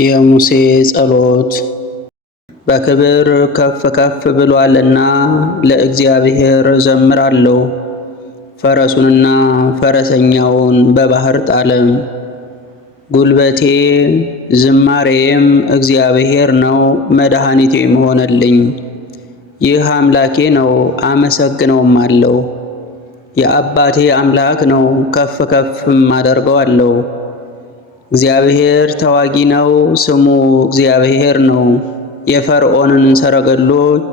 የሙሴ ጸሎት። በክብር ከፍ ከፍ ብሏልና ለእግዚአብሔር እዘምራለሁ። ፈረሱንና ፈረሰኛውን በባህር ጣለም። ጉልበቴ ዝማሬዬም እግዚአብሔር ነው፣ መድኃኒቴም ሆነልኝ። ይህ አምላኬ ነው፣ አመሰግነውም አለው። የአባቴ አምላክ ነው፣ ከፍ ከፍም አደርገዋለሁ። እግዚአብሔር ተዋጊ ነው፣ ስሙ እግዚአብሔር ነው። የፈርዖንን ሰረገሎች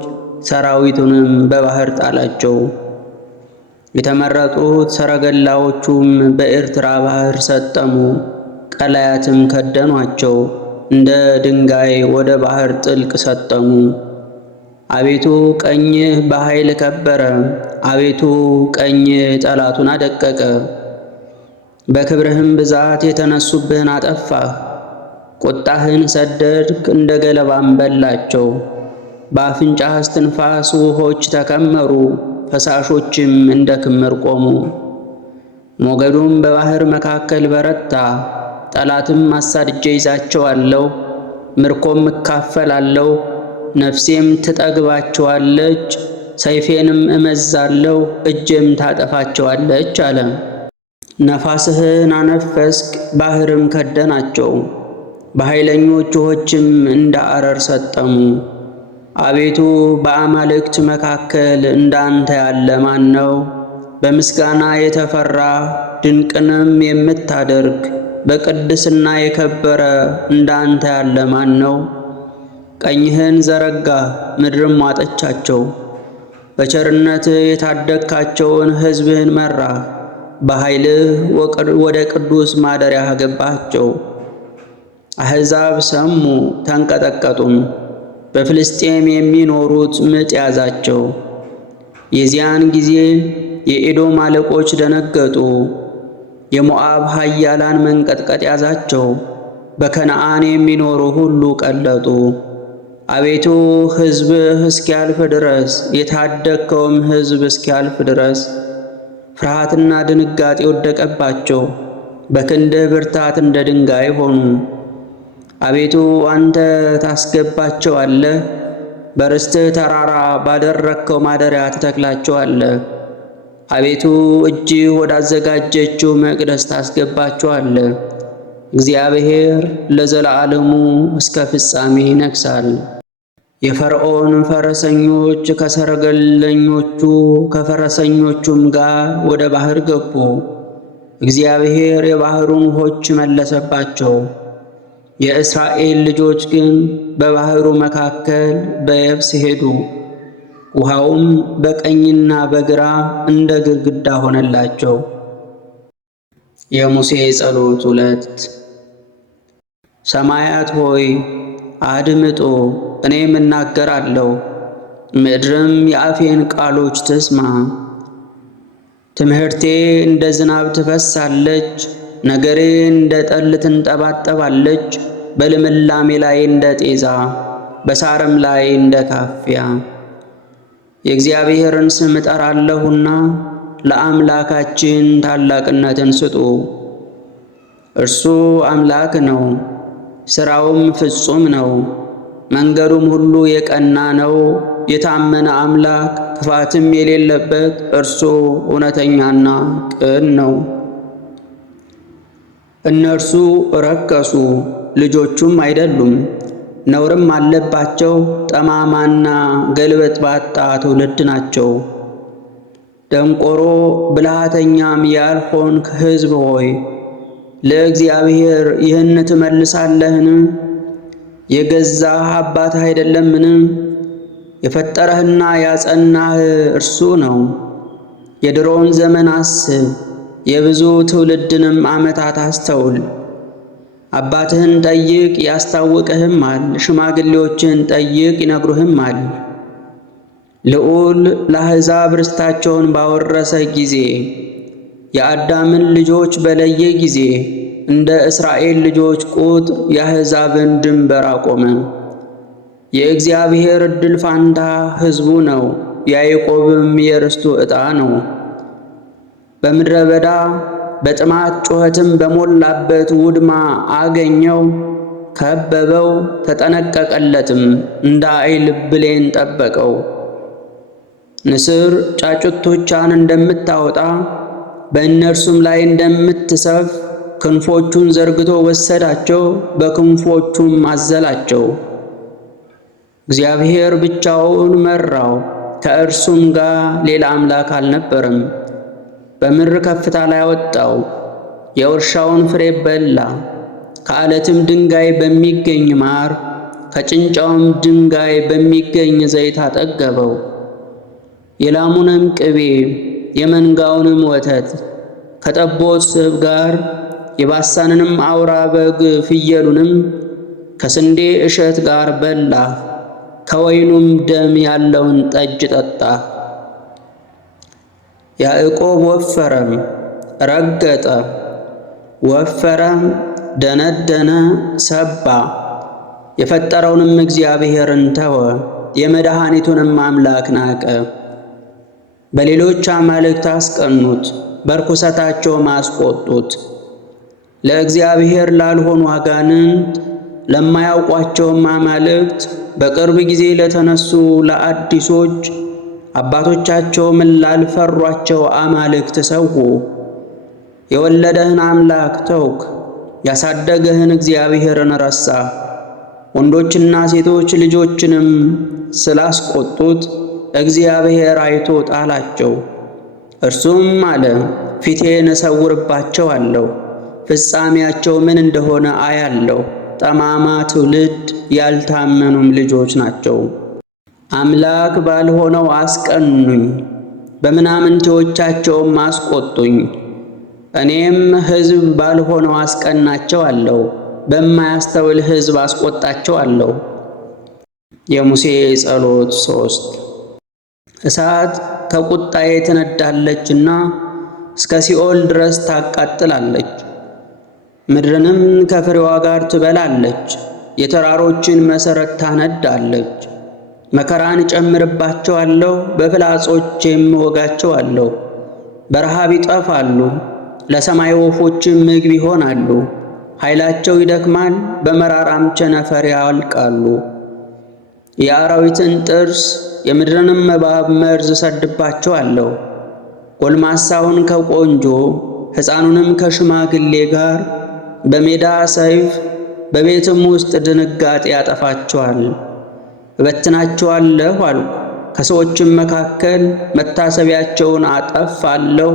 ሰራዊቱንም በባህር ጣላቸው። የተመረጡት ሰረገላዎቹም በኤርትራ ባህር ሰጠሙ፣ ቀላያትም ከደኗቸው፣ እንደ ድንጋይ ወደ ባህር ጥልቅ ሰጠሙ። አቤቱ ቀኝህ በኃይል ከበረ፣ አቤቱ ቀኝህ ጠላቱን አደቀቀ። በክብርህም ብዛት የተነሱብህን አጠፋህ። ቁጣህን ሰደድክ፣ እንደ ገለባም በላቸው። በአፍንጫህ እስትንፋስ ውኆች ተከመሩ፣ ፈሳሾችም እንደ ክምር ቆሙ። ሞገዱም በባህር መካከል በረታ። ጠላትም አሳድጄ ይዛቸዋለሁ፣ ምርኮም እካፈላለሁ። ነፍሴም ትጠግባቸዋለች፣ ሰይፌንም እመዛለሁ፣ እጄም ታጠፋቸዋለች አለ። ነፋስህን አነፈስክ፣ ባህርም ከደናቸው፣ በኃይለኞች ውኆችም እንደ አረር ሰጠሙ። አቤቱ በአማልክት መካከል እንዳንተ ያለ ማን ነው? በምስጋና የተፈራ ድንቅንም የምታደርግ በቅድስና የከበረ እንዳንተ ያለ ማን ነው? ቀኝህን ዘረጋህ፣ ምድርም ዋጠቻቸው። በቸርነትህ የታደግካቸውን ሕዝብህን መራህ። በኃይልህ ወደ ቅዱስ ማደሪያህ ገባቸው። አሕዛብ ሰሙ ተንቀጠቀጡም፣ በፍልስጤም የሚኖሩት ምጥ ያዛቸው። የዚያን ጊዜ የኤዶም አለቆች ደነገጡ፣ የሞዓብ ኃያላን መንቀጥቀጥ ያዛቸው። በከነዓን የሚኖሩ ሁሉ ቀለጡ። አቤቱ ሕዝብህ እስኪያልፍ ድረስ፣ የታደግከውም ሕዝብ እስኪያልፍ ድረስ ፍርሃትና ድንጋጤ ወደቀባቸው። በክንድህ ብርታት እንደ ድንጋይ ሆኑ። አቤቱ አንተ ታስገባቸዋለህ፣ በርስትህ ተራራ ባደረግከው ማደሪያ ትተክላቸዋለህ። አቤቱ እጅህ ወዳዘጋጀችው መቅደስ ታስገባቸዋለህ። እግዚአብሔር ለዘላለሙ እስከ ፍጻሜ ይነግሣል። የፈርዖን ፈረሰኞች ከሰረገለኞቹ ከፈረሰኞቹም ጋር ወደ ባህር ገቡ። እግዚአብሔር የባህሩን ውኆች መለሰባቸው። የእስራኤል ልጆች ግን በባህሩ መካከል በየብስ ሄዱ። ውሃውም በቀኝና በግራ እንደ ግድግዳ ሆነላቸው። የሙሴ ጸሎት 2 ሰማያት ሆይ አድምጡ፣ እኔም እናገራለሁ፣ ምድርም የአፌን ቃሎች ትስማ። ትምህርቴ እንደ ዝናብ ትፈሳለች፣ ነገሬ እንደ ጠል ትንጠባጠባለች። በልምላሜ ላይ እንደ ጤዛ፣ በሳርም ላይ እንደ ካፊያ። የእግዚአብሔርን ስም እጠራለሁና ለአምላካችን ታላቅነትን ስጡ። እርሱ አምላክ ነው፣ ሥራውም ፍጹም ነው። መንገዱም ሁሉ የቀና ነው። የታመነ አምላክ ክፋትም የሌለበት እርሱ እውነተኛና ቅን ነው። እነርሱ ረከሱ፣ ልጆቹም አይደሉም፣ ነውርም አለባቸው። ጠማማና ገልበት ባጣ ትውልድ ናቸው። ደንቆሮ ብልሃተኛም ያልሆንክ ሕዝብ ሆይ ለእግዚአብሔር ይህን ትመልሳለህን? የገዛህ አባትህ አይደለምን? የፈጠረህና ያጸናህ እርሱ ነው። የድሮውን ዘመን አስብ፣ የብዙ ትውልድንም ዓመታት አስተውል። አባትህን ጠይቅ ያስታውቅህማል፣ ሽማግሌዎችን ጠይቅ ይነግሩህማል። ልዑል ለአሕዛብ ርስታቸውን ባወረሰ ጊዜ፣ የአዳምን ልጆች በለየ ጊዜ እንደ እስራኤል ልጆች ቁጥር የአሕዛብን ድንበር አቆመ። የእግዚአብሔር ዕድል ፋንታ ሕዝቡ ነው፣ ያዕቆብም የርስቱ ዕጣ ነው። በምድረ በዳ በጥማት ጩኸትም በሞላበት ውድማ አገኘው። ከበበው፣ ተጠነቀቀለትም፣ እንደ አይል ብሌን ጠበቀው። ንስር ጫጩቶቿን እንደምታወጣ በእነርሱም ላይ እንደምትሰፍ ክንፎቹን ዘርግቶ ወሰዳቸው፣ በክንፎቹም አዘላቸው። እግዚአብሔር ብቻውን መራው፣ ከእርሱም ጋር ሌላ አምላክ አልነበረም። በምድር ከፍታ ላይ አወጣው፣ የእርሻውን ፍሬ በላ። ከዓለትም ድንጋይ በሚገኝ ማር፣ ከጭንጫውም ድንጋይ በሚገኝ ዘይት አጠገበው። የላሙንም ቅቤ የመንጋውንም ወተት ከጠቦት ስብ ጋር የባሳንንም አውራ በግ ፍየሉንም ከስንዴ እሸት ጋር በላህ። ከወይኑም ደም ያለውን ጠጅ ጠጣህ። ያዕቆብ ወፈረም፣ ረገጠ፣ ወፈረም፣ ደነደነ፣ ሰባ። የፈጠረውንም እግዚአብሔርን ተወ፣ የመድኃኒቱንም አምላክ ናቀ። በሌሎች አማልክት አስቀኑት፣ በርኩሰታቸውም አስቆጡት። ለእግዚአብሔር ላልሆኑ አጋንንት ለማያውቋቸውም አማልክት በቅርብ ጊዜ ለተነሱ ለአዲሶች አባቶቻቸውም ላልፈሯቸው አማልክት ሰዉ። የወለደህን አምላክ ተውክ፣ ያሳደገህን እግዚአብሔርን ረሳ። ወንዶችና ሴቶች ልጆችንም ስላስቆጡት እግዚአብሔር አይቶ ጣላቸው። እርሱም አለ፣ ፊቴን እሰውርባቸዋለሁ፣ ፍጻሜያቸው ምን እንደሆነ አያለሁ። ጠማማ ትውልድ፣ ያልታመኑም ልጆች ናቸው። አምላክ ባልሆነው አስቀኑኝ፣ በምናምንቴዎቻቸውም አስቆጡኝ። እኔም ሕዝብ ባልሆነው አስቀናቸዋለሁ፣ በማያስተውል ሕዝብ አስቆጣቸዋለሁ። የሙሴ ጸሎት 3 እሳት ከቁጣዬ ትነዳለችና እስከ ሲኦል ድረስ ታቃጥላለች። ምድርንም ከፍሬዋ ጋር ትበላለች፣ የተራሮችን መሠረት ታነዳለች። መከራን እጨምርባቸዋለሁ፣ በፍላጾቼም እወጋቸዋለሁ። በረሃብ ይጠፋሉ፣ ለሰማይ ወፎችም ምግብ ይሆናሉ። ኃይላቸው ይደክማል፣ በመራራም ቸነፈር ያልቃሉ። የአራዊትን ጥርስ የምድርንም እባብ መርዝ እሰድባቸዋለሁ። ጎልማሳውን ከቆንጆ ሕፃኑንም ከሽማግሌ ጋር በሜዳ ሰይፍ በቤትም ውስጥ ድንጋጤ ያጠፋቸዋል። እበትናቸዋለሁ አልኩ፣ ከሰዎችም መካከል መታሰቢያቸውን አጠፋለሁ።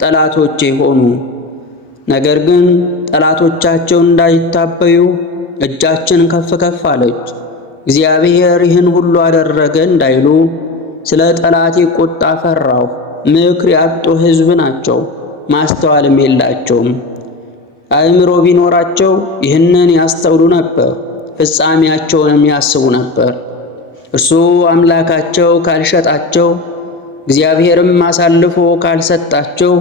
ጠላቶቼ ሆኑ። ነገር ግን ጠላቶቻቸው እንዳይታበዩ እጃችን ከፍ ከፍ አለች። እግዚአብሔር ይህን ሁሉ አደረገ እንዳይሉ ስለ ጠላቴ ቁጣ ፈራሁ። ምክር ያጡ ሕዝብ ናቸው፣ ማስተዋልም የላቸውም። አእምሮ ቢኖራቸው ይህንን ያስተውሉ ነበር፣ ፍጻሜያቸውንም ያስቡ ነበር። እርሱ አምላካቸው ካልሸጣቸው፣ እግዚአብሔርም አሳልፎ ካልሰጣቸው፣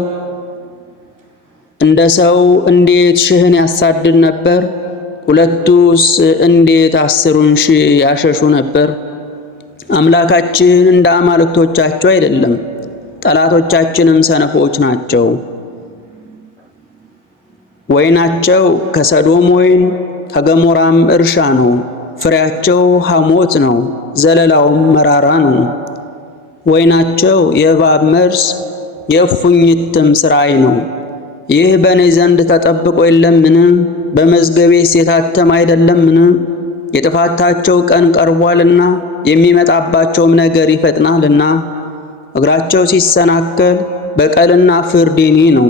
እንደ ሰው እንዴት ሺህን ያሳድድ ነበር? ሁለቱስ እንዴት 10,000 ያሸሹ ነበር? አምላካችን እንደ አማልክቶቻቸው አይደለም፣ ጠላቶቻችንም ሰነፎች ናቸው። ወይናቸው ከሰዶም ወይን ከገሞራም እርሻ ነው። ፍሬያቸው ሐሞት ነው፣ ዘለላውም መራራ ነው። ወይናቸው የእባብ መርዝ የእፉኝትም ሥራይ ነው። ይህ በእኔ ዘንድ ተጠብቆ የለምን? በመዝገቤስ የታተመ አይደለምን? የጥፋታቸው ቀን ቀርቧልና የሚመጣባቸውም ነገር ይፈጥናልና። እግራቸው ሲሰናከል በቀልና ፍርድ የኔ ነው።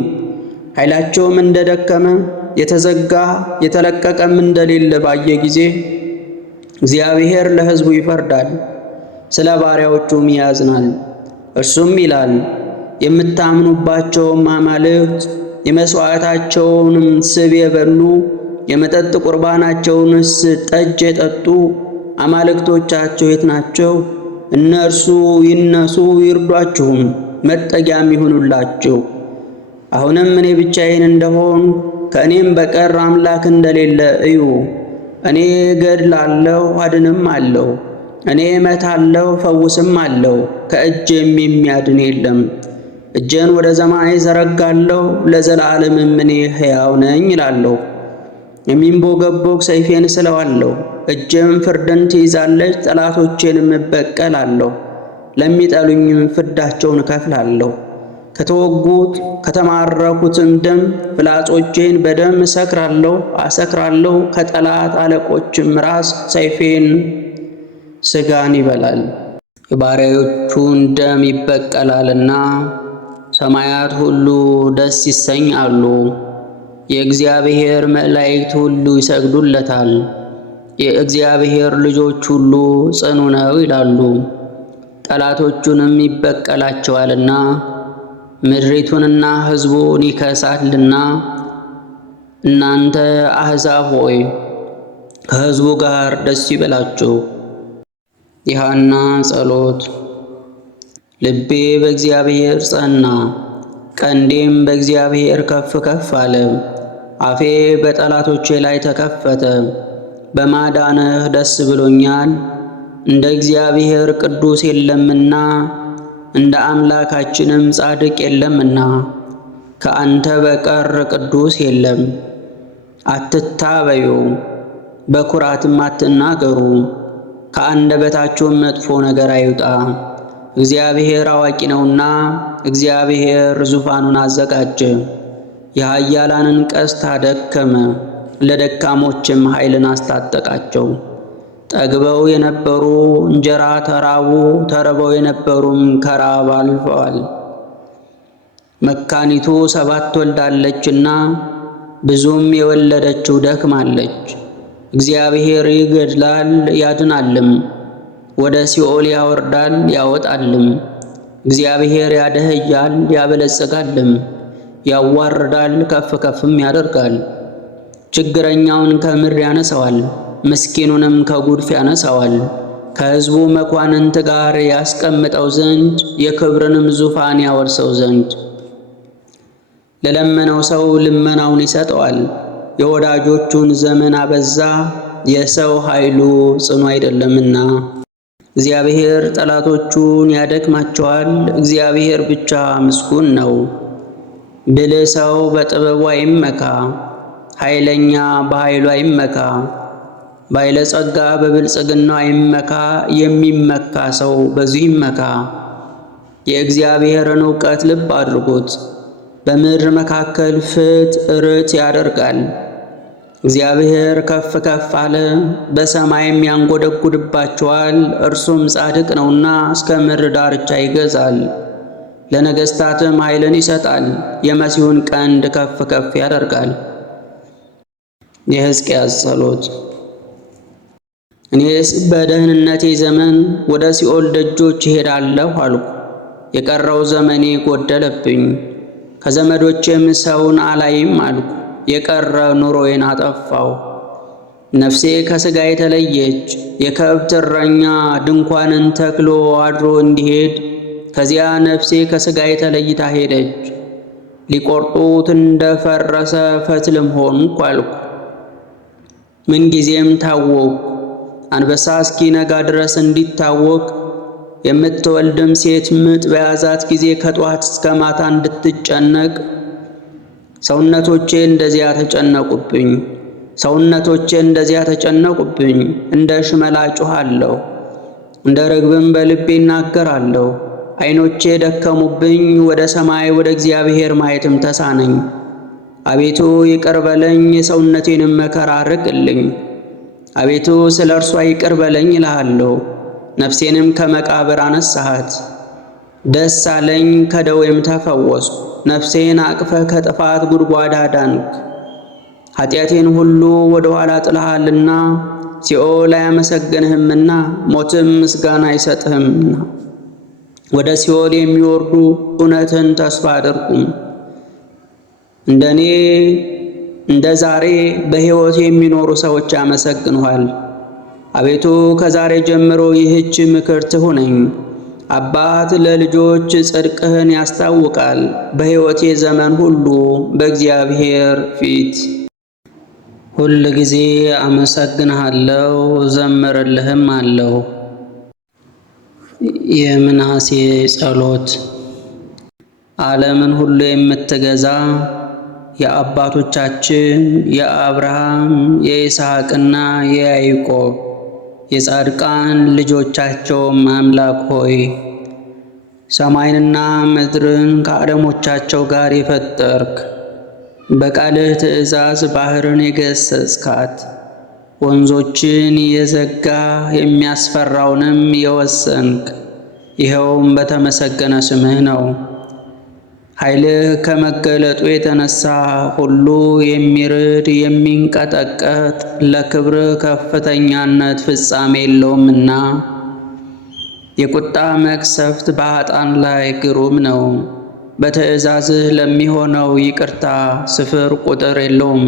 ኃይላቸውም እንደደከመ የተዘጋ የተለቀቀም እንደሌለ ባየ ጊዜ እግዚአብሔር ለሕዝቡ ይፈርዳል፣ ስለ ባሪያዎቹም ያዝናል። እርሱም ይላል፣ የምታምኑባቸውም አማልክት የመሥዋዕታቸውንም ስብ የበሉ የመጠጥ ቁርባናቸውንስ ጠጅ የጠጡ አማልክቶቻቸው የት ናቸው? እነርሱ ይነሱ ይርዷችሁም፣ መጠጊያም ይሁኑላችሁ። አሁንም እኔ ብቻዬን እንደሆን ከእኔም በቀር አምላክ እንደሌለ እዩ። እኔ እገድላለሁ አድንም አለው፣ እኔ እመታለሁ ፈውስም አለው፣ ከእጄም የሚያድን የለም። እጄን ወደ ሰማይ ዘረጋለሁ፣ ለዘላለምም እኔ ሕያው ነኝ ይላለሁ። የሚንቦገቦግ ሰይፌን ስለዋለሁ። እጄም ፍርድን ትይዛለች፣ ጠላቶቼንም እበቀላለሁ። ለሚጠሉኝም ፍዳቸውን እከፍላለሁ። ከተወጉት ከተማረኩትም ደም ፍላጾቼን በደም አሰክራለሁ። ከጠላት አለቆችም ራስ ሰይፌን ሥጋን ይበላል። የባሪያዎቹን ደም ይበቀላልና ሰማያት ሁሉ ደስ ይሰኛሉ። የእግዚአብሔር መላእክት ሁሉ ይሰግዱለታል። የእግዚአብሔር ልጆች ሁሉ ጽኑ ነው ይላሉ። ጠላቶቹንም ይበቀላቸዋልና ምድሪቱንና ሕዝቡን ይከሳልና። እናንተ አሕዛብ ሆይ ከሕዝቡ ጋር ደስ ይበላችሁ። የሐና ጸሎት። ልቤ በእግዚአብሔር ጸና፣ ቀንዴም በእግዚአብሔር ከፍ ከፍ አለ። አፌ በጠላቶቼ ላይ ተከፈተ። በማዳንህ ደስ ብሎኛል። እንደ እግዚአብሔር ቅዱስ የለምና እንደ አምላካችንም ጻድቅ የለምና። ከአንተ በቀር ቅዱስ የለም። አትታበዩ፣ በኩራትም አትናገሩ። ከአንደበታችሁም መጥፎ ነገር አይውጣ። እግዚአብሔር አዋቂ ነውና፣ እግዚአብሔር ዙፋኑን አዘጋጀ። የኃያላንን ቀስት አደከመ፣ ለደካሞችም ኃይልን አስታጠቃቸው። ጠግበው የነበሩ እንጀራ ተራቡ፣ ተርበው የነበሩም ከራብ አልፈዋል። መካኒቱ 7 ወልዳለችና ብዙም የወለደችው ደክማለች። እግዚአብሔር ይገድላል ያድናልም፣ ወደ ሲኦል ያወርዳል ያወጣልም። እግዚአብሔር ያደህያል ያበለጽጋልም፣ ያዋርዳል ከፍ ከፍም ያደርጋል። ችግረኛውን ከምድር ያነሳዋል፣ ምስኪኑንም ከጉድፍ ያነሳዋል። ከሕዝቡ መኳንንት ጋር ያስቀምጠው ዘንድ የክብርንም ዙፋን ያወርሰው ዘንድ። ለለመነው ሰው ልመናውን ይሰጠዋል። የወዳጆቹን ዘመን አበዛ፣ የሰው ኃይሉ ጽኑ አይደለምና። እግዚአብሔር ጠላቶቹን ያደክማቸዋል። እግዚአብሔር ብቻ ምስጉን ነው። ብልህ ሰው በጥበቡ አይመካ፣ ኃይለኛ በኃይሉ አይመካ። ባለጸጋ በብልጽግናው አይመካ፣ የሚመካ ሰው በዚሁ ይመካ። የእግዚአብሔርን ዕውቀት ልብ አድርጉት፣ በምድር መካከል ርት ያደርጋል። እግዚአብሔር ከፍ ከፍ አለ፣ በሰማይም ያንጎደጉድባቸዋል። እርሱም ጻድቅ ነውና እስከ ምድር ዳርቻ ይገዛል። ለነገሥታትም ኃይልን ይሰጣል፣ የመሲሁን ቀንድ ከፍ ከፍ ያደርጋል። የሕዝቅያስ ጸሎት። እኔስ በደህንነቴ ዘመን ወደ ሲኦል ደጆች እሄዳለሁ አልኩ። የቀረው ዘመኔ ጎደለብኝ፣ ከዘመዶቼም ሰውን አላይም አልኩ። የቀረ ኑሮዬን አጠፋው። ነፍሴ ከሥጋ የተለየች፣ የከብት እረኛ ድንኳንን ተክሎ አድሮ እንዲሄድ ከዚያ ነፍሴ ከሥጋ የተለይታ ሄደች። ሊቆርጡት እንደፈረሰ ፈትልም ሆንኩ አልኩ። ምንጊዜም ታወቅሁ፣ አንበሳ እስኪነጋ ድረስ እንዲታወቅ፣ የምትወልድም ሴት ምጥ በያዛት ጊዜ ከጧት እስከ ማታ እንድትጨነቅ። ሰውነቶቼ እንደዚያ ተጨነቁብኝ። እንደ ሽመላ ጮኻለሁ፣ እንደ ርግብም በልቤ እናገራለሁ። ዓይኖቼ ደከሙብኝ፣ ወደ ሰማይ ወደ እግዚአብሔር ማየትም ተሳነኝ። አቤቱ ይቅር በለኝ፣ የሰውነቴንም መከራ ርቅልኝ። አቤቱ ስለ እርሷ ይቅር በለኝ እልሃለሁ። ነፍሴንም ከመቃብር አነሳሃት። ደስ አለኝ፣ ከደዌም ተፈወስኩ። ነፍሴን አቅፈህ ከጥፋት ጉድጓድ አዳንክ። ኃጢአቴን ሁሉ ወደ ኋላ ጥለሃልና፣ ሲኦል አያመሰግንህምና፣ ሞትም ምስጋና አይሰጥህምና። ወደ ሲኦል የሚወርዱ እውነትን ተስፋ አድርጉም። እንደኔ እንደ ዛሬ በሕይወት የሚኖሩ ሰዎች ያመሰግኑሃል። አቤቱ ከዛሬ ጀምሮ ይህች ምክር ትሁነኝ። አባት ለልጆች ጽድቅህን ያስታውቃል። በሕይወቴ ዘመን ሁሉ በእግዚአብሔር ፊት ሁል ጊዜ አመሰግንሃለሁ፣ ዘምርልህም አለው። የምናሴ ጸሎት። ዓለምን ሁሉ የምትገዛ የአባቶቻችን የአብርሃም የይስሐቅና የያዕቆብ የጻድቃን ልጆቻቸውም አምላክ ሆይ ሰማይንና ምድርን ከዓለሞቻቸው ጋር የፈጠርክ በቃልህ ትእዛዝ ባሕርን የገሰጽካት ወንዞችን የዘጋ የሚያስፈራውንም የወሰንክ ይኸውም በተመሰገነ ስምህ ነው። ኃይልህ ከመገለጡ የተነሳ ሁሉ የሚርድ የሚንቀጠቀጥ ለክብርህ ከፍተኛነት ፍጻሜ የለውምና የቁጣ መቅሰፍት በኃጥአን ላይ ግሩም ነው። በትእዛዝህ ለሚሆነው ይቅርታ ስፍር ቁጥር የለውም።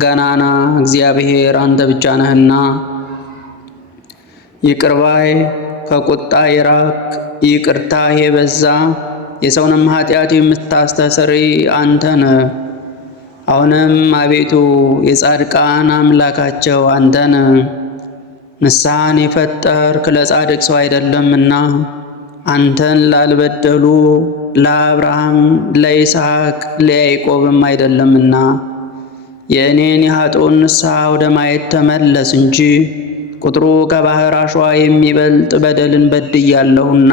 ገናና እግዚአብሔር አንተ ብቻ ነህና ይቅር ባይ ከቁጣ የራቅ ይቅርታ የበዛ የሰውንም ኃጢአት የምታስተሰርይ አንተ ነህ። አሁንም አቤቱ የጻድቃን አምላካቸው አንተ ነህ። ንስሐን የፈጠርክ ለጻድቅ ሰው አይደለምና አንተን ላልበደሉ ለአብርሃም ለይስሐቅ ለያዕቆብም አይደለምና የእኔን የኃጥኡን ንስሐ ወደ ማየት ተመለስ እንጂ ቁጥሩ ከባሕር አሸዋ የሚበልጥ በደልን በድያለሁና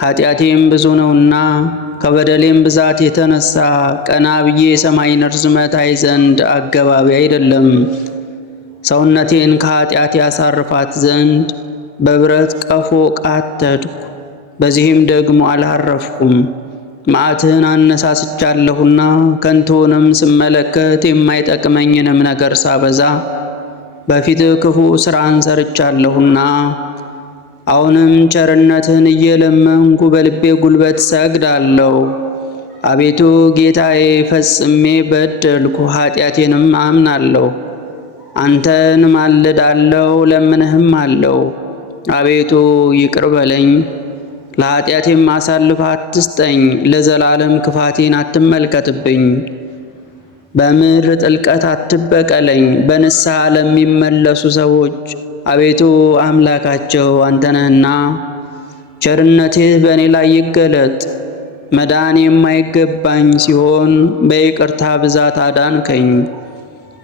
ኃጢአቴም ብዙ ነውና ከበደሌም ብዛት የተነሳ ቀና ብዬ የሰማይን ርዝመት አይ ዘንድ አገባቢ አይደለም። ሰውነቴን ከኃጢአት ያሳርፋት ዘንድ በብረት ቀፎ ቃተትኩ፣ በዚህም ደግሞ አላረፍኩም። መዓትህን አነሳስቻለሁና ከንቱውንም ስመለከት የማይጠቅመኝንም ነገር ሳበዛ በፊትህ ክፉ ሥራን ሰርቻለሁና አሁንም ቸርነትህን እየለመንኩ በልቤ ጉልበት ሰግዳለሁ። አቤቱ ጌታዬ ፈጽሜ በደልኩ፣ ኃጢአቴንም አምናለሁ። አንተን ማልዳለሁ ለምንህም አለው። አቤቱ ይቅር በለኝ፣ ለኃጢአቴም አሳልፈህ አትስጠኝ። ለዘላለም ክፋቴን አትመልከትብኝ። በምድር ጥልቀት አትበቀለኝ። በንስሐ ለሚመለሱ ሰዎች አቤቱ አምላካቸው አንተ ነህና ቸርነትህ በእኔ ላይ ይገለጥ። መዳን የማይገባኝ ሲሆን በይቅርታ ብዛት አዳንከኝ።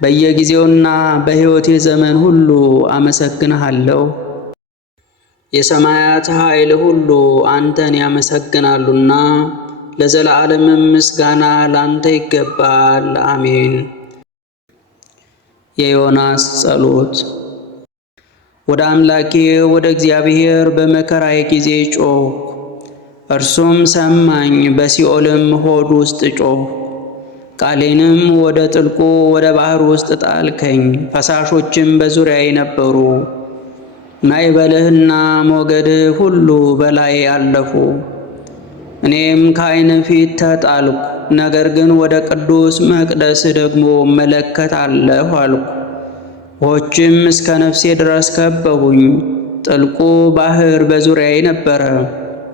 በየጊዜውና በሕይወቴ ዘመን ሁሉ አመሰግንሃለሁ። የሰማያት ኃይል ሁሉ አንተን ያመሰግናሉና ለዘላለምም ምስጋና ላንተ ይገባል። አሜን። የዮናስ ጸሎት። ወደ አምላኬ ወደ እግዚአብሔር በመከራዬ ጊዜ ጮኽሁ፣ እርሱም ሰማኝ። በሲኦልም ሆድ ውስጥ ጮኽሁ፣ ቃሌንም ወደ ጥልቁ ወደ ባሕር ውስጥ ጣልከኝ። ፈሳሾችም በዙሪያዬ ነበሩ፣ ማዕበልህና ሞገድህ ሁሉ በላዬ አለፉ። እኔም ከዓይንህ ፊት ተጣልኩ፣ ነገር ግን ወደ ቅዱስ መቅደስህ ደግሞ እመለከታለሁ አልኩ። ውኆችም እስከ ነፍሴ ድረስ ከበቡኝ። ጥልቁ ባሕር በዙሪያዬ ነበረ፣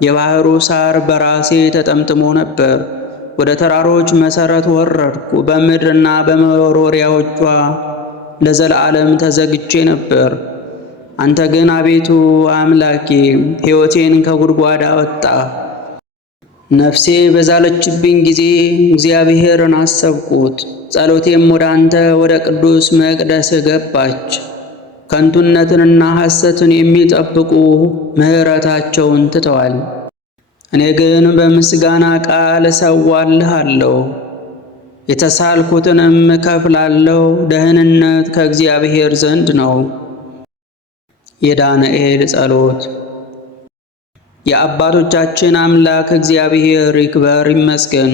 የባሕሩ ሣር በራሴ ተጠምጥሞ ነበር። ወደ ተራሮች መሠረት ወረድኩ፣ በምድርና በመወርወሪያዎቿ ለዘላለም ተዘግቼ ነበር። አንተ ግን አቤቱ አምላኬ ሕይወቴን ከጉድጓድ አወጣህ። ነፍሴ በዛለችብኝ ጊዜ እግዚአብሔርን አሰብኩት። ጸሎቴም ወደ አንተ ወደ ቅዱስ መቅደስህ ገባች። ከንቱነትንና ሐሰትን የሚጠብቁ ምሕረታቸውን ትተዋል። እኔ ግን በምስጋና ቃል እሰዋልሃለሁ፣ የተሳልኩትንም እከፍላለሁ። ደህንነት ከእግዚአብሔር ዘንድ ነው። የዳንኤል ጸሎት። የአባቶቻችን አምላክ እግዚአብሔር ይክበር ይመስገን።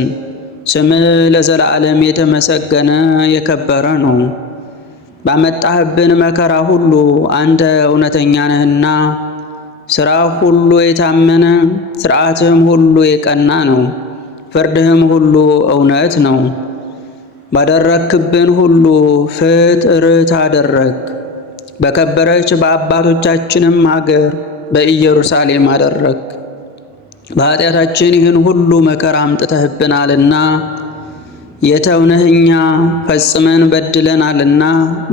ስምህ ለዘላለም የተመሰገነ የከበረ ነው። ባመጣህብን መከራ ሁሉ አንተ እውነተኛ ነህና ሥራህ ሁሉ የታመነ ሥርዓትህም ሁሉ የቀና ነው። ፍርድህም ሁሉ እውነት ነው። ባደረግክብን ሁሉ ፍትርት አደረግ። በከበረች በአባቶቻችንም አገር በኢየሩሳሌም አደረግ። በኃጢአታችን ይህን ሁሉ መከራ አምጥተህብናልና የተውንህ እኛ ፈጽመን በድለናልና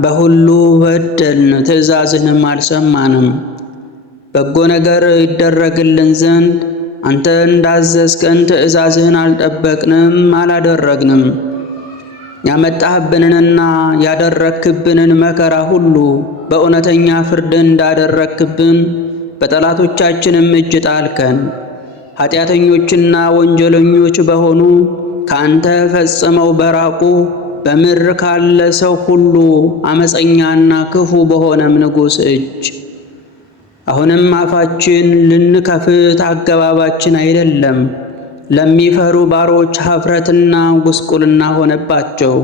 በሁሉ በደልን፣ ትእዛዝህንም አልሰማንም። በጎ ነገር ይደረግልን ዘንድ አንተ እንዳዘዝከን ትእዛዝህን አልጠበቅንም አላደረግንም። ያመጣህብንንና ያደረክብንን መከራ ሁሉ በእውነተኛ ፍርድ እንዳደረክብን በጠላቶቻችንም እጅ ጣልከን። ኃጢአተኞችና ወንጀለኞች በሆኑ ካንተ ፈጽመው በራቁ በምድር ካለ ሰው ሁሉ አመፀኛና ክፉ በሆነም ንጉሥ እጅ አሁንም አፋችን ልንከፍት አገባባችን አይደለም። ለሚፈሩ ባሮች ኀፍረትና ጉስቁልና ሆነባቸው።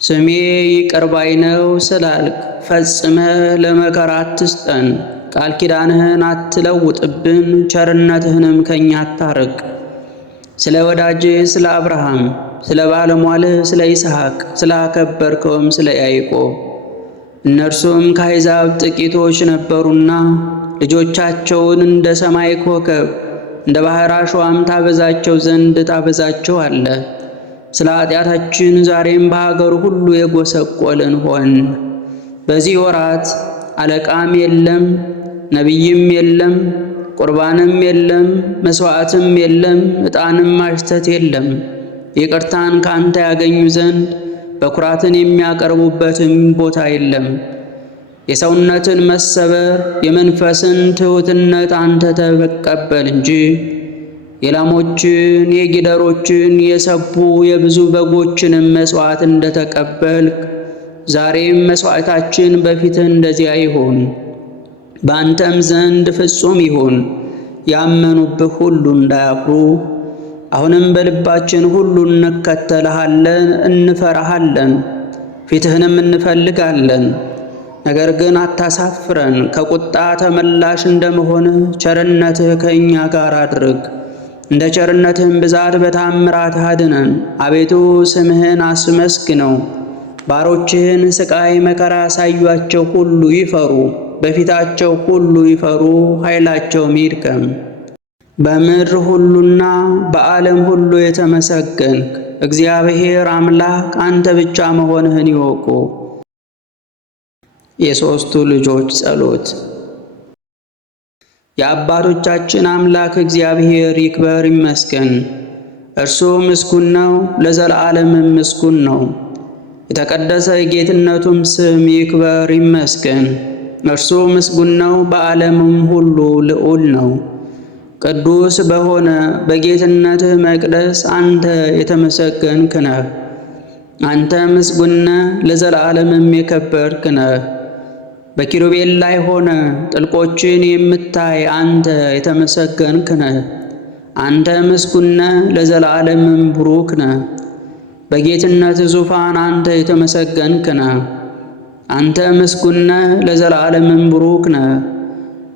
ስሜ ይቅር ባይ ነው ስላልክ ፈጽመህ ለመከራ አትስጠን። ቃል ኪዳንህን አትለውጥብን፣ ቸርነትህንም ከእኛ አታርቅ። ስለ ወዳጅህ ስለ አብርሃም፣ ስለ ባለሟልህ ስለ ይስሐቅ ስላከበርከውም ስለ ያዕቆብ እነርሱም ከአሕዛብ ጥቂቶች ነበሩና ልጆቻቸውን እንደ ሰማይ ኮከብ እንደ ባሕር አሸዋም ታበዛቸው ዘንድ ታበዛቸዋለህ። ስለ ኃጢአታችን ዛሬም በሀገሩ ሁሉ የጎሰቆልን ሆን። በዚህ ወራት አለቃም የለም፣ ነቢይም የለም፣ ቁርባንም የለም፣ መሥዋዕትም የለም፣ ዕጣንም ማሽተት የለም። ይቅርታን ካንተ ያገኙ ዘንድ በኩራትን የሚያቀርቡበትም ቦታ የለም። የሰውነትን መሰበር የመንፈስን ትሑትነት አንተ ተቀበል እንጂ የላሞችን የጊደሮችን የሰቡ የብዙ በጎችንም መሥዋዕት እንደተቀበልክ ዛሬም መሥዋዕታችን በፊትህ እንደዚያ ይሁን። በአንተም ዘንድ ፍጹም ይሁን፣ ያመኑብህ ሁሉ እንዳያፍሩ። አሁንም በልባችን ሁሉ እንከተልሃለን፣ እንፈራሃለን፣ ፊትህንም እንፈልጋለን። ነገር ግን አታሳፍረን። ከቁጣ ተመላሽ እንደመሆንህ ቸርነትህ ከእኛ ጋር አድርግ። እንደ ቸርነትህም ብዛት በታምራትህ አድነን። አቤቱ ስምህን አስመስግነው። ባሮችህን ሥቃይ መከራ ያሳዩአቸው ሁሉ ይፈሩ፣ በፊታቸው ሁሉ ይፈሩ፣ ኃይላቸውም ይድከም። በምድር ሁሉና በዓለም ሁሉ የተመሰገንክ እግዚአብሔር አምላክ አንተ ብቻ መሆንህን ይወቁ። የሦስቱ ልጆች ጸሎት። የአባቶቻችን አምላክ እግዚአብሔር ይክበር ይመስገን። እርሱ ምስጉን ነው፣ ለዘላለምም ምስጉን ነው። የተቀደሰ የጌትነቱም ስም ይክበር ይመስገን። እርሱ ምስጉን ነው፣ በዓለምም ሁሉ ልዑል ነው። ቅዱስ በሆነ በጌትነትህ መቅደስ አንተ የተመሰገንክ ነህ። አንተ ምስጉን ነህ፣ ለዘላለምም የከበርክ ነህ። በኪሩቤል ላይ ሆነ ጥልቆችን የምታይ አንተ የተመሰገንክ ነህ። አንተ ምስጉን ነህ፣ ለዘላለምም ቡሩክ ነህ። በጌትነት ዙፋን አንተ የተመሰገንክ ነህ። አንተ ምስጉን ነህ፣ ለዘላለምም ቡሩክ ነህ።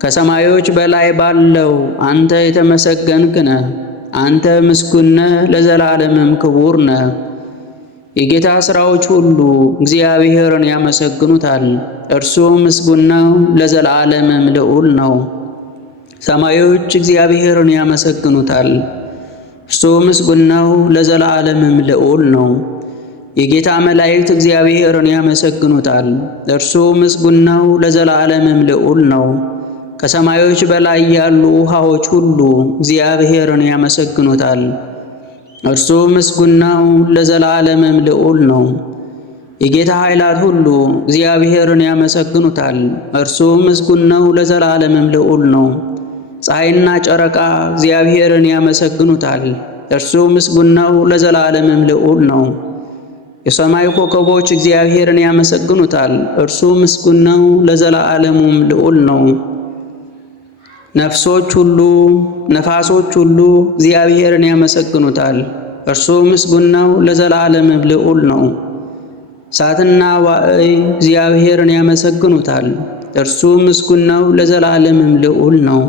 ከሰማዮች በላይ ባለው አንተ የተመሰገንክ ነህ። አንተ ምስጉን ነህ፣ ለዘላለምም ክቡር ነህ። የጌታ ሥራዎች ሁሉ እግዚአብሔርን ያመሰግኑታል። እርሱ ምስጉን ነው፣ ለዘላለምም ልዑል ነው። ሰማዮች እግዚአብሔርን ያመሰግኑታል። እርሱ ምስጉን ነው፣ ለዘላለምም ልዑል ነው። የጌታ መላእክት እግዚአብሔርን ያመሰግኑታል። እርሱ ምስጉን ነው፣ ለዘላለምም ልዑል ነው። ከሰማዮች በላይ ያሉ ውሃዎች ሁሉ እግዚአብሔርን ያመሰግኑታል። እርሱ ምስጉን ነው፣ ለዘላለምም ልዑል ነው። የጌታ ኃይላት ሁሉ እግዚአብሔርን ያመሰግኑታል። እርሱ ምስጉን ነው፣ ለዘላለምም ልዑል ነው። ፀሐይና ጨረቃ እግዚአብሔርን ያመሰግኑታል። እርሱ ምስጉን ነው፣ ለዘላለምም ልዑል ነው። የሰማይ ኮከቦች እግዚአብሔርን ያመሰግኑታል። እርሱ ምስጉን ነው፣ ለዘላለሙም ልዑል ነው። ነፋሶች ሁሉ እግዚአብሔርን ያመሰግኑታል። እርሱ ምስጉን ነው፣ ለዘላለምም ልዑል ነው። እሳትና ዋዕይ እግዚአብሔርን ያመሰግኑታል። እርሱ ምስጉን ነው፣ ለዘላለምም ልዑል ነው።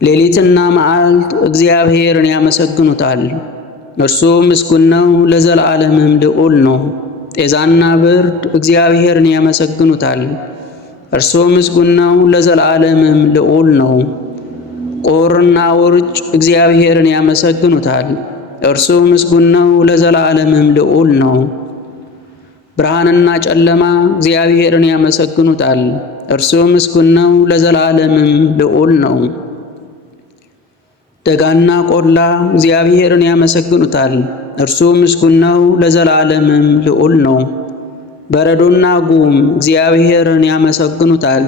ሌሊትና መዓልት እግዚአብሔርን ያመሰግኑታል። እርሱ ምስጉን ነው፣ ለዘላለምም ልዑል ነው። ጤዛና ብርድ እግዚአብሔርን ያመሰግኑታል። እርሱ ምስጉን ነው፣ ለዘላለምም ልዑል ነው። ቁርና ውርጭ እግዚአብሔርን ያመሰግኑታል። እርሱ ምስጉን ነው፣ ለዘላለምም ልዑል ነው። ብርሃንና ጨለማ እግዚአብሔርን ያመሰግኑታል። እርሱ ምስጉን ነው፣ ለዘላለምም ልዑል ነው። ደጋና ቆላ እግዚአብሔርን ያመሰግኑታል። እርሱ ምስጉን ነው፣ ለዘላለምም ልዑል ነው። በረዶና ጉም እግዚአብሔርን ያመሰግኑታል።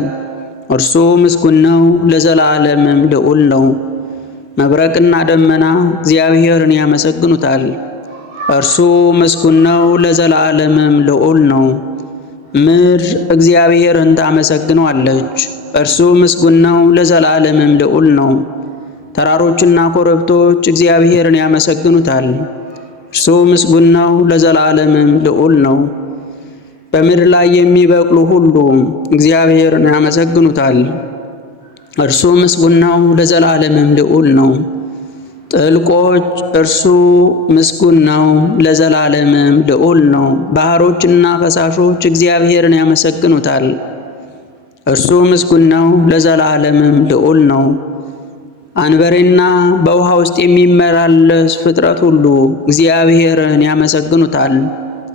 እርሱ ምስጉን ነው፣ ለዘላለምም ልዑል ነው። መብረቅና ደመና እግዚአብሔርን ያመሰግኑታል። እርሱ ምስጉን ነው፣ ለዘላለምም ልዑል ነው። ምድር እግዚአብሔርን ታመሰግነዋለች። እርሱ ምስጉን ነው፣ ለዘላለምም ልዑል ነው። ተራሮችና ኮረብቶች እግዚአብሔርን ያመሰግኑታል። እርሱ ምስጉን ነው፣ ለዘላለምም ልዑል ነው። በምድር ላይ የሚበቅሉ ሁሉ እግዚአብሔርን ያመሰግኑታል። እርሱ ምስጉን ነው፣ ለዘላለምም ልዑል ነው። ጥልቆች እርሱ ምስጉን ነው፣ ለዘላለምም ልዑል ነው። ባሕሮችና ፈሳሾች እግዚአብሔርን ያመሰግኑታል። እርሱ ምስጉን ነው፣ ለዘላለምም ልዑል ነው። አንበሬና በውሃ ውስጥ የሚመላለስ ፍጥረት ሁሉ እግዚአብሔርን ያመሰግኑታል።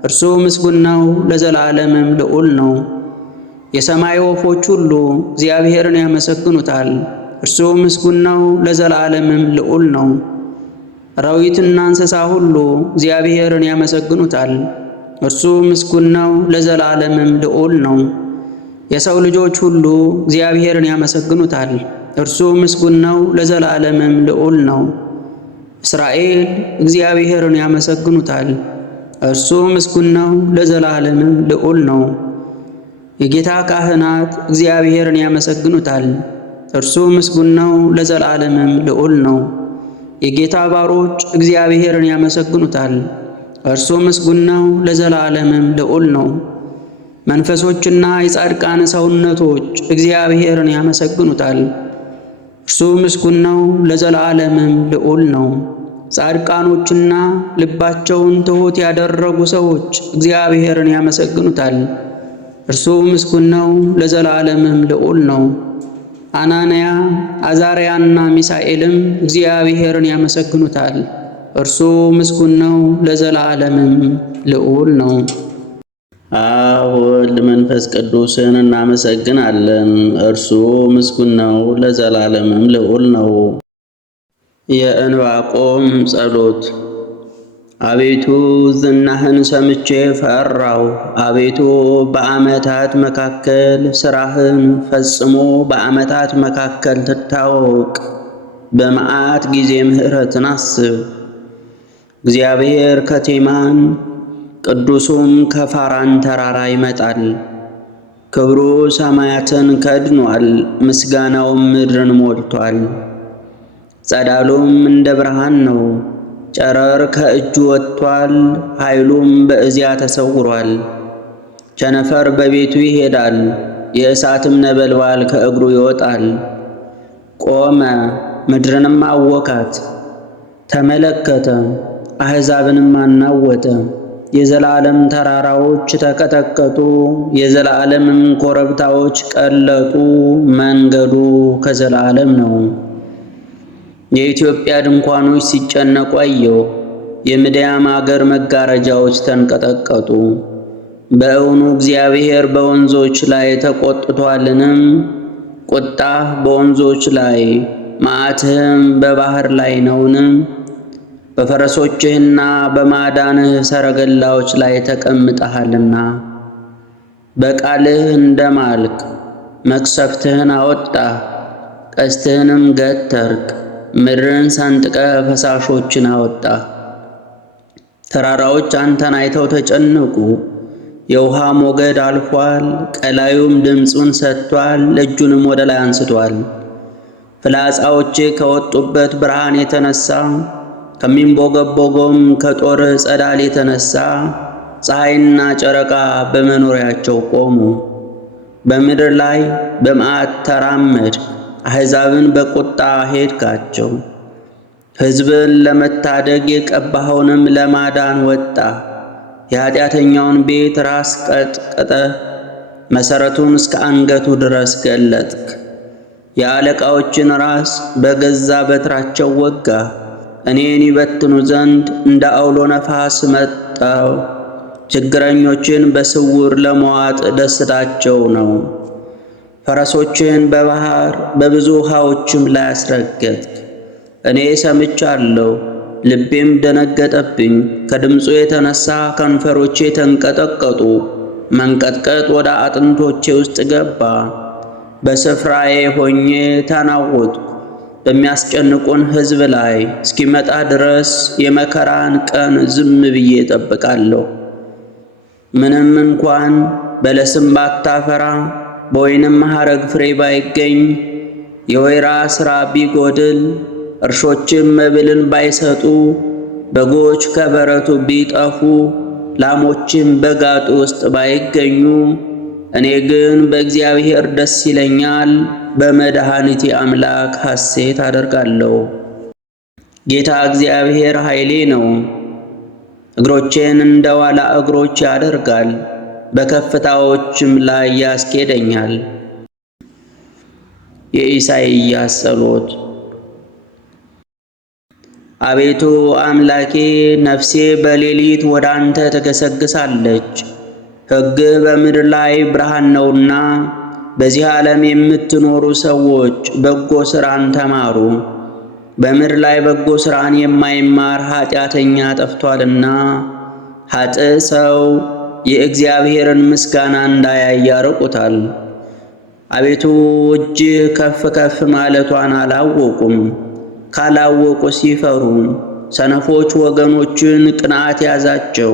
እርሱ ምስጉን ነው፣ ለዘላለምም ልዑል ነው። የሰማይ ወፎች ሁሉ እግዚአብሔርን ያመሰግኑታል። እርሱ ምስጉን ነው፣ ለዘላለምም ልዑል ነው። አራዊትና እንስሳ ሁሉ እግዚአብሔርን ያመሰግኑታል። እርሱ ምስጉን ነው፣ ለዘላለምም ልዑል ነው። የሰው ልጆች ሁሉ እግዚአብሔርን ያመሰግኑታል። እርሱ ምስጉን ነው፣ ለዘላለምም ልዑል ነው። እስራኤል እግዚአብሔርን ያመሰግኑታል። እርሱ ምስጉን ነው፣ ለዘላለምም ልዑል ነው። የጌታ ካህናት እግዚአብሔርን ያመሰግኑታል። እርሱ ምስጉን ነው፣ ለዘላለምም ልዑል ነው። የጌታ ባሮች እግዚአብሔርን ያመሰግኑታል። እርሱ ምስጉን ነው፣ ለዘላለምም ልዑል ነው። መንፈሶችና የጻድቃን ሰውነቶች እግዚአብሔርን ያመሰግኑታል። እርሱ ምስጉን ነው፣ ለዘላለምም ልዑል ነው። ጻድቃኖችና ልባቸውን ትሑት ያደረጉ ሰዎች እግዚአብሔርን ያመሰግኑታል። እርሱ ምስጉን ነው፣ ለዘላለምም ልዑል ነው። አናንያ፣ አዛርያና ሚሳኤልም እግዚአብሔርን ያመሰግኑታል። እርሱ ምስጉን ነው፣ ለዘላለምም ልዑል ነው። አብ ወልድ መንፈስ ቅዱስን እናመሰግናለን። እርሱ ምስጉን ነው፣ ለዘላለምም ልዑል ነው። የዕንባቆም ጸሎት። አቤቱ ዝናህን ሰምቼ ፈራሁ። አቤቱ በዓመታት መካከል ሥራህን ፈጽሞ በዓመታት መካከል ትታወቅ። በመዓት ጊዜ ምሕረትን አስብ። እግዚአብሔር ከቴማን ቅዱሱም ከፋራን ተራራ ይመጣል። ክብሩ ሰማያትን ከድኗል፣ ምስጋናውም ምድርን ሞልቷል። ጸዳሉም እንደ ብርሃን ነው። ጨረር ከእጁ ወጥቷል፣ ኃይሉም በእዚያ ተሰውሯል። ቸነፈር በቤቱ ይሄዳል፣ የእሳትም ነበልባል ከእግሩ ይወጣል። ቆመ፣ ምድርንም አወካት፣ ተመለከተ፣ አሕዛብንም አናወጠ። የዘላለም ተራራዎች ተቀጠቀጡ፣ የዘላለምም ኮረብታዎች ቀለጡ። መንገዱ ከዘላለም ነው። የኢትዮጵያ ድንኳኖች ሲጨነቁ አየሁ። የምድያም አገር መጋረጃዎች ተንቀጠቀጡ። በእውኑ እግዚአብሔር በወንዞች ላይ ተቆጥቷልንም? ቁጣህ በወንዞች ላይ መዓትህም በባህር ላይ ነውን? በፈረሶችህና በማዳንህ ሰረገላዎች ላይ ተቀምጠሃልና። በቃልህ እንደማልክ መቅሰፍትህን አወጣህ፣ ቀስትህንም ገተርክ። ምድርን ሰንጥቀ ፈሳሾችን አወጣህ። ተራራዎች አንተን አይተው ተጨነቁ። የውሃ ሞገድ አልፏል፣ ቀላዩም ድምፁን ሰጥቷል፣ እጁንም ወደ ላይ አንስቷል። ፍላጻዎቼ ከወጡበት ብርሃን የተነሳ ከሚንቦገቦገውም ከጦርህ ጸዳል የተነሳ ፀሐይና ጨረቃ በመኖሪያቸው ቆሙ። በምድር ላይ በመዓት ተራመድ፣ አሕዛብን በቁጣ ሄድካቸው። ሕዝብን ለመታደግ የቀባኸውንም ለማዳን ወጣ። የኃጢአተኛውን ቤት ራስ ቀጥቅጠ መሠረቱን እስከ አንገቱ ድረስ ገለጥክ። የአለቃዎችን ራስ በገዛ በትራቸው ወጋ። እኔን ይበትኑ ዘንድ እንደ አውሎ ነፋስ መጣው። ችግረኞችን በስውር ለመዋጥ ደስታቸው ነው። ፈረሶችን በባህር በብዙ ውሃዎችም ላይ አስረገጥክ። እኔ ሰምቻለሁ፣ ልቤም ደነገጠብኝ። ከድምፁ የተነሳ ከንፈሮቼ ተንቀጠቀጡ። መንቀጥቀጥ ወደ አጥንቶቼ ውስጥ ገባ። በስፍራዬ ሆኜ ተናወጥኩ። በሚያስጨንቁን ሕዝብ ላይ እስኪመጣ ድረስ የመከራን ቀን ዝም ብዬ እጠብቃለሁ። ምንም እንኳን በለስም ባታፈራ በወይንም ሐረግ ፍሬ ባይገኝ የወይራ ሥራ ቢጎድል እርሾችም መብልን ባይሰጡ በጎች ከበረቱ ቢጠፉ ላሞችም በጋጡ ውስጥ ባይገኙ እኔ ግን በእግዚአብሔር ደስ ይለኛል፣ በመድኃኒቴ አምላክ ሐሴት አደርጋለሁ። ጌታ እግዚአብሔር ኃይሌ ነው፣ እግሮቼን እንደ ዋላ እግሮች ያደርጋል፣ በከፍታዎችም ላይ ያስኬደኛል። የኢሳይያስ ጸሎት። አቤቱ አምላኬ ነፍሴ በሌሊት ወደ አንተ ትገሰግሳለች። ሕግህ በምድር ላይ ብርሃን ነውና በዚህ ዓለም የምትኖሩ ሰዎች በጎ ሥራን ተማሩ። በምድር ላይ በጎ ሥራን የማይማር ኃጢአተኛ ጠፍቷልና ኃጥእ ሰው የእግዚአብሔርን ምስጋና እንዳያይ ያርቁታል። አቤቱ እጅህ ከፍ ከፍ ማለቷን አላወቁም። ካላወቁ ሲፈሩ ሰነፎች ወገኖችን ቅንዓት ያዛቸው።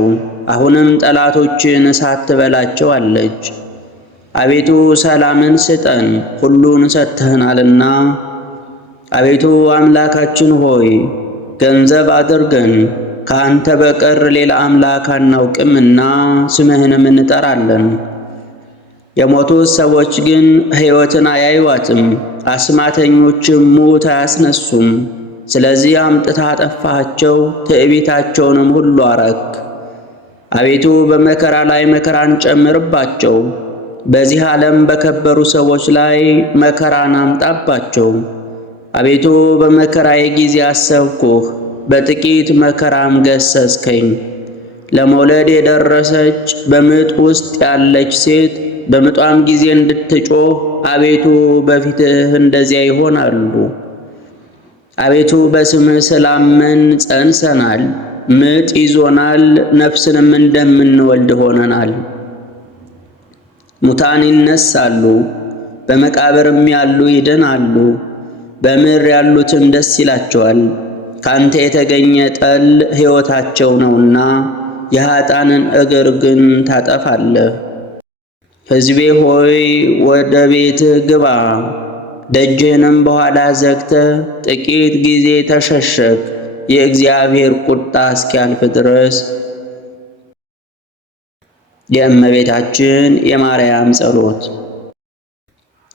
አሁንም ጠላቶችን እሳት ትበላቸዋለች። አቤቱ ሰላምን ስጠን፣ ሁሉን ሰጥተህናልና። አቤቱ አምላካችን ሆይ ገንዘብ አድርገን፣ ከአንተ በቀር ሌላ አምላክ አናውቅምና ስምህንም እንጠራለን። የሞቱት ሰዎች ግን ሕይወትን አያዩዋትም፣ አስማተኞችም ሙት አያስነሱም። ስለዚህ አምጥተህ አጠፋሃቸው፣ ትዕቢታቸውንም ሁሉ አረክ። አቤቱ በመከራ ላይ መከራን ጨምርባቸው፣ በዚህ ዓለም በከበሩ ሰዎች ላይ መከራን አምጣባቸው። አቤቱ በመከራዬ ጊዜ አሰብኩህ፣ በጥቂት መከራም ገሰጽከኝ። ለመውለድ የደረሰች በምጥ ውስጥ ያለች ሴት በምጧም ጊዜ እንድትጮህ አቤቱ በፊትህ እንደዚያ ይሆናሉ። አቤቱ በስምህ ስላመን ጸንሰናል፣ ምጥ ይዞናል፣ ነፍስንም እንደምንወልድ ሆነናል። ሙታን ይነሳሉ፣ በመቃብርም ያሉ ይድናሉ። በምድር ያሉትም ደስ ይላቸዋል። ካንተ የተገኘ ጠል ሕይወታቸው ነውና የኀጣንን እግር ግን ታጠፋለህ። ሕዝቤ ሆይ ወደ ቤትህ ግባ፣ ደጅህንም በኋላ ዘግተህ ጥቂት ጊዜ ተሸሸግ፣ የእግዚአብሔር ቁጣ እስኪያልፍ ድረስ። የእመቤታችን የማርያም ጸሎት።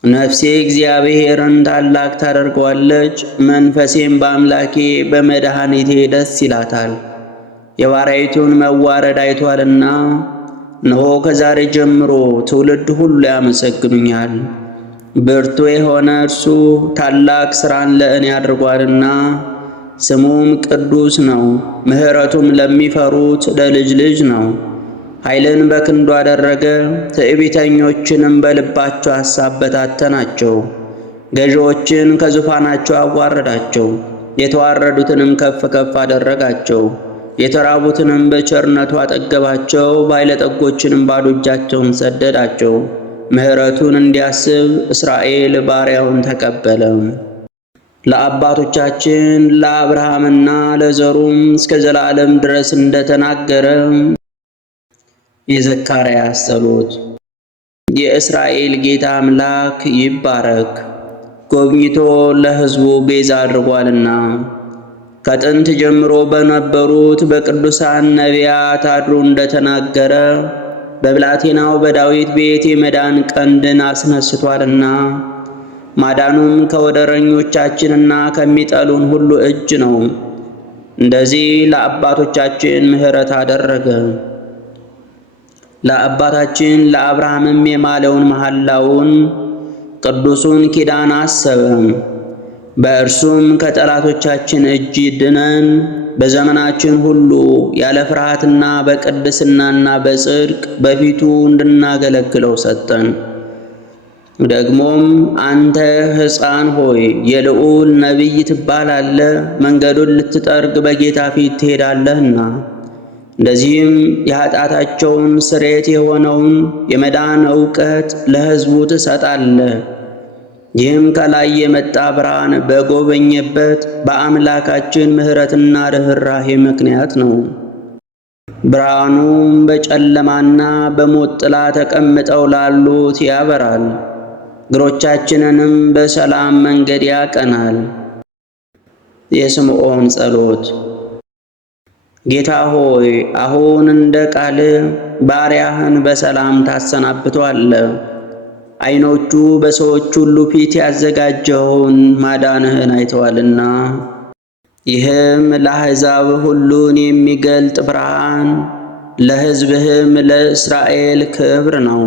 ነፍሴ እግዚአብሔርን ታላቅ ታደርገዋለች፣ መንፈሴም በአምላኬ በመድኃኒቴ ደስ ይላታል። የባሪያይቱን መዋረድ አይቷልና፣ እነሆ ከዛሬ ጀምሮ ትውልድ ሁሉ ያመሰግኑኛል። ብርቱ የሆነ እርሱ ታላቅ ሥራን ለእኔ አድርጓልና፣ ስሙም ቅዱስ ነው። ምሕረቱም ለሚፈሩት ለልጅ ልጅ ነው። ኃይልን በክንዱ አደረገ፣ ትዕቢተኞችንም በልባቸው ሐሳብ በታተናቸው። ገዢዎችን ከዙፋናቸው አዋረዳቸው፣ የተዋረዱትንም ከፍ ከፍ አደረጋቸው። የተራቡትንም በቸርነቱ አጠገባቸው፣ ባለጠጎችንም ባዶ እጃቸውን ሰደዳቸው። ምሕረቱን እንዲያስብ እስራኤል ባሪያውን ተቀበለ። ለአባቶቻችን ለአብርሃምና ለዘሩም እስከ ዘላለም ድረስ እንደተናገረ። የዘካርያስ ጸሎት። የእስራኤል ጌታ አምላክ ይባረክ፣ ጎብኝቶ ለሕዝቡ ቤዛ አድርጓልና። ከጥንት ጀምሮ በነበሩት በቅዱሳን ነቢያት አድሮ እንደተናገረ በብላቴናው በዳዊት ቤት የመዳን ቀንድን አስነስቷልና። ማዳኑም ከወደረኞቻችንና ከሚጠሉን ሁሉ እጅ ነው። እንደዚህ ለአባቶቻችን ምሕረት አደረገ። ለአባታችን ለአብርሃምም የማለውን መሐላውን ቅዱሱን ኪዳን አሰበ። በእርሱም ከጠላቶቻችን እጅ ድነን በዘመናችን ሁሉ ያለ ፍርሃትና በቅድስናና በጽድቅ በፊቱ እንድናገለግለው ሰጠን። ደግሞም አንተ ሕፃን ሆይ የልዑል ነቢይ ትባላለህ፣ መንገዱን ልትጠርግ በጌታ ፊት ትሄዳለህና። እንደዚህም የኃጢአታቸውን ስርየት የሆነውን የመዳን ዕውቀት ለሕዝቡ ትሰጣለህ። ይህም ከላይ የመጣ ብርሃን በጎበኘበት በአምላካችን ምሕረትና ርኅራኄ ምክንያት ነው። ብርሃኑም በጨለማና በሞት ጥላ ተቀምጠው ላሉት ያበራል፣ እግሮቻችንንም በሰላም መንገድ ያቀናል። የስምዖን ጸሎት። ጌታ ሆይ አሁን እንደ ቃልህ ባሪያህን በሰላም ታሰናብተዋለህ። ዓይኖቹ በሰዎች ሁሉ ፊት ያዘጋጀኸውን ማዳንህን አይተዋልና። ይህም ለአሕዛብ ሁሉን የሚገልጥ ብርሃን፣ ለሕዝብህም ለእስራኤል ክብር ነው።